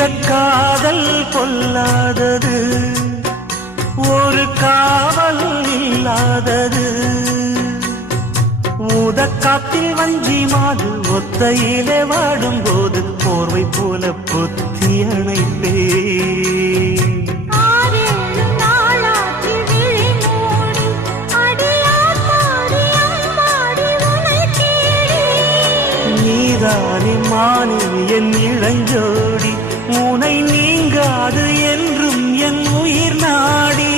இந்த காதல் கொல்லாதது, ஒரு காவல் இல்லாதது. ஊதக்காத்தில் வஞ்சி மாது ஒத்தையிலே வாடும் போது போர்வை போல பொத்தி அணைப்பே. நீதானே மானே என் இளஞ்சோடி, உனை நீங்காது என்றும் என் உயிர் நாடி.